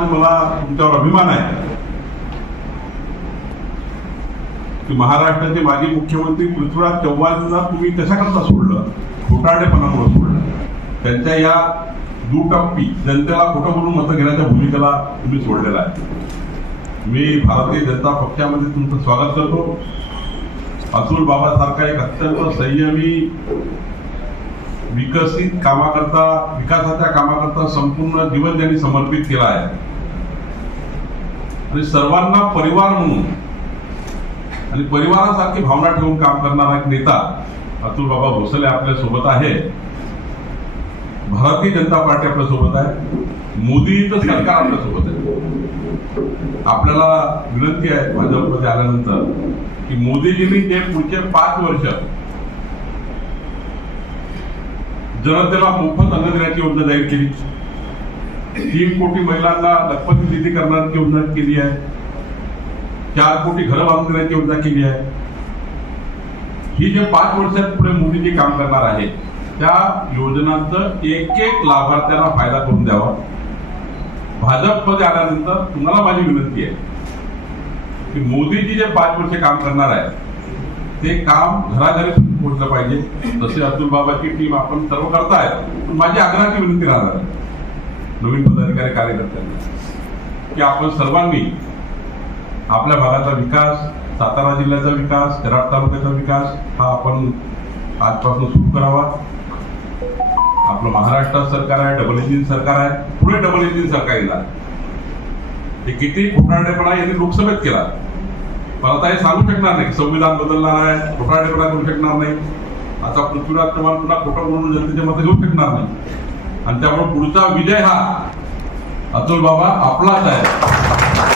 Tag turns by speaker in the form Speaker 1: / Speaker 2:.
Speaker 1: मला तुमच्यावर अभिमान आहे. की महाराष्ट्राचे माजी मुख्यमंत्री पृथ्वीराज चव्हाणांना तुम्ही कशाकरता सोडलं? खोटारडेपणामुळे सोडलं. त्यांच्या या दुटप्पी जनतेला खोटं म्हणून मतं घेण्याच्या भूमिकेला तुम्ही सोडलेला आहे. मी भारतीय जनता पक्षामध्ये तुमचं स्वागत करतो. अतुल बाबासारखा एक अत्यंत संयमी विकसित कामाकरता विकासाच्या कामाकरता संपूर्ण जीवन त्यांनी समर्पित केलं आहे. आणि सर्वांना परिवार म्हणून आणि परिवारासारखी भावना ठेवून काम करणारा एक नेता अतुल बाबा भोसले आपल्यासोबत आहे. भारतीय जनता पार्टी आपल्यासोबत आहे. मोदीचं सरकार आपल्यासोबत आहे. आपल्याला विनंती आहे भाजपमध्ये आल्यानंतर की मोदीजींनी जे पुढचे पाच वर्ष जनतेला मोफत अन्न देण्याची योजना जाहीर केली. तीन कोटी महिलांना लखपत निधी करण्याची योजना केली आहे. चार कोटी घरं बांधून देण्याची योजना केली आहे. ही जे पाच वर्षात पुढे मोदीजी काम करणार आहे त्या योजनांचं एक एक लाभार्थ्यांना फायदा करून द्यावा. भाजपमध्ये आल्यानंतर तुम्हाला माझी विनंती आहे की मोदीजी जे पाच वर्ष काम करणार आहे ते काम घराघरी पोहोचलं पाहिजे. तसे अब्दुल बाबाची टीम आपण सर्व करताय पण माझी आग्रहाची विनंती राहणार नवीन पदाधिकारी कार्यकर्त्यांना की आपण सर्वांनी आपल्या भागाचा विकास सातारा जिल्ह्याचा विकास कराड तालुक्याचा विकास हा आपण आजपासून सुरू करावा. आपलं महाराष्ट्रात सरकार आहे डबल इंजिन सरकार आहे पुढे डबल इंजिन सरकार येणार. हे किती खोटारडेपणा यांनी लोकसभेत केला. पण आता हे सांगू शकणार नाही. संविधान बदलणार आहे खोटारडेपणा करू शकणार नाही. आता पृथ्वीराज चव्हाण पुन्हा खोटा म्हणून जनतेचे मतं घेऊ शकणार नाही. आणि त्यामुळे पुढचा विजय हा अतुल बाबा आपलाच आहे.